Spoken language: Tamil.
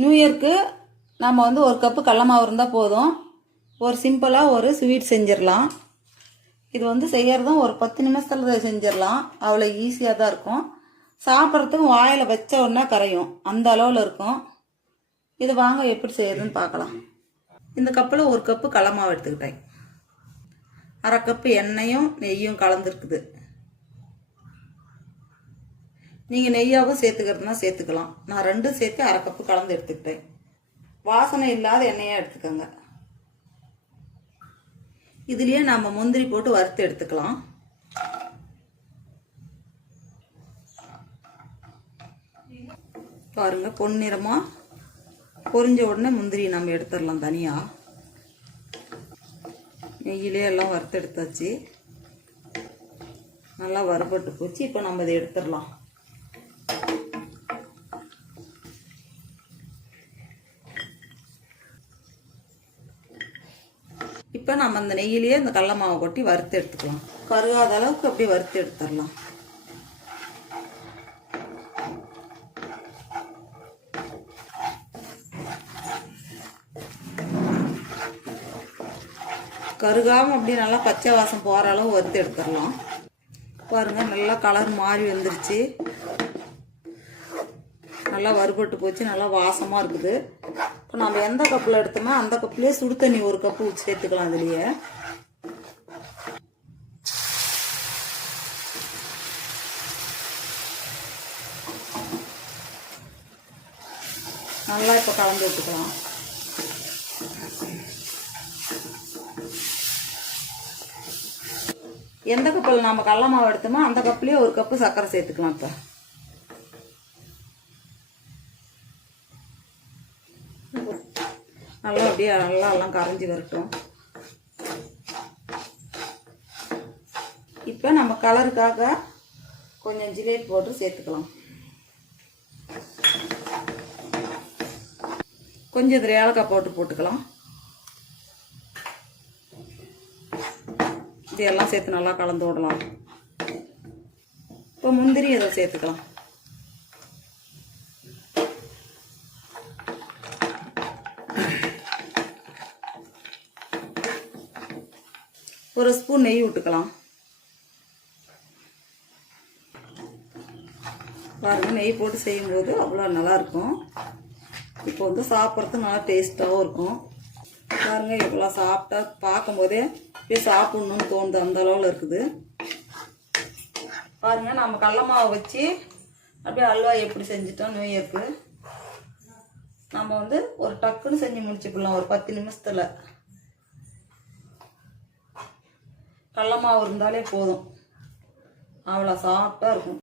நியூ இயர்க்கு நம்ம வந்து ஒரு கப்பு கடல மாவு இருந்தால் போதும். ஒரு சிம்பிளாக ஒரு ஸ்வீட் செஞ்சிடலாம். இது வந்து செய்யறதும் ஒரு பத்து நிமிஷத்தில் செஞ்சிடலாம். அவ்வளோ ஈஸியாக தான் இருக்கும். சாப்பிட்றதுக்கும் வாயில் வச்ச உடனே கரையும். அந்த அளவில் இருக்கும். இது வாங்க எப்படி செய்யறதுன்னு பார்க்கலாம். இந்த கப்பில் ஒரு கப்பு கடல மாவு எடுத்துக்கிட்டேன். அரை கப்பு எண்ணெயும் நெய்யும் கலந்துருக்குது. நீங்கள் நெய்யாவும் சேர்த்துக்கிறதுனா சேர்த்துக்கலாம். நான் ரெண்டும் சேர்த்து அரை கப்பு கலந்து எடுத்துக்கிட்டேன். வாசனை இல்லாத எண்ணெயாக எடுத்துக்கோங்க. இதுலேயே நம்ம முந்திரி போட்டு வறுத்து எடுத்துக்கலாம். பாருங்க பொன்னிறமாக பொரிஞ்ச உடனே முந்திரி நம்ம எடுத்துடலாம் தனியாக நெய்யிலே எல்லாம் வறுத்து எடுத்தாச்சு. நல்லா வறுபட்டு போச்சு. இப்போ நம்ம இதை எடுத்துடலாம். இப்போ நம்ம அந்த நெய்யிலேயே அந்த கடல மாவை கொட்டி வறுத்து எடுத்துக்கலாம். கருகாத அளவுக்கு அப்படியே வறுத்து எடுத்துடலாம். கருகாமல் அப்படியே நல்லா பச்சை வாசம் போகிற அளவு வறுத்து எடுத்துடலாம். பாருங்கள் நல்லா கலர் மாறி வந்துருச்சு. நல்லா வறுபட்டு போச்சு நல்லா வாசமாக இருக்குது இப்போ நம்ம எந்த கப்பில் எடுத்தோமோ அந்த கப்புலேயே சுடு தண்ணி ஒரு கப்பு சேர்த்துக்கலாம் அதுலேயே நல்லா இப்போ கலந்து விட்டுக்கலாம் எந்த கப்பில் நம்ம கடல மாவு எடுத்தோமோ அந்த கப்புலேயே ஒரு கப்பு சர்க்கரை சேர்த்துக்கலாம் இப்போ. நல்லா அப்படியே நல்லா எல்லாம் கரைஞ்சி வரட்டும். இப்போ நம்ம கலருக்காக கொஞ்சம் ஜிலேபி போட்டு சேர்த்துக்கலாம். கொஞ்சம் இதில் ஏலக்காய் போட்டு போட்டுக்கலாம். இதையெல்லாம் சேர்த்து நல்லா கலந்து விடலாம். இப்போ முந்திரி இதை சேர்த்துக்கலாம். ஒரு ஸ்பூன் நெய் விட்டுக்கலாம் பாருங்கள் நெய் போட்டு செய்யும்போது அவ்வளோ நல்லாயிருக்கும். இப்போ வந்து சாப்பிட்றதுக்கு நல்லா டேஸ்ட்டாகவும் இருக்கும். பாருங்கள் இவ்வளோ சாப்பிட்டா பார்க்கும்போதே அப்படியே சாப்பிட்ணுன்னு தோணுது அந்த அளவில் இருக்குது. பாருங்க நம்ம கடல மாவை வச்சு அப்படியே அல்வா எப்படி செஞ்சுட்டோம் நியூ இயர்க்கு நம்ம வந்து ஒரு டக்குன்னு செஞ்சு முடிச்சுக்கலாம் ஒரு பத்து நிமிஷத்தில். கடலமாவு இருந்தாலே போதும். அவ்வளோ சாஃப்டாக இருக்கும்.